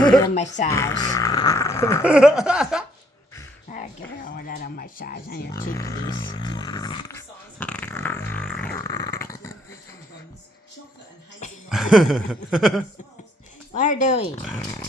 give you a massage. I'll give her a little massage on your cheekies. What are you doing?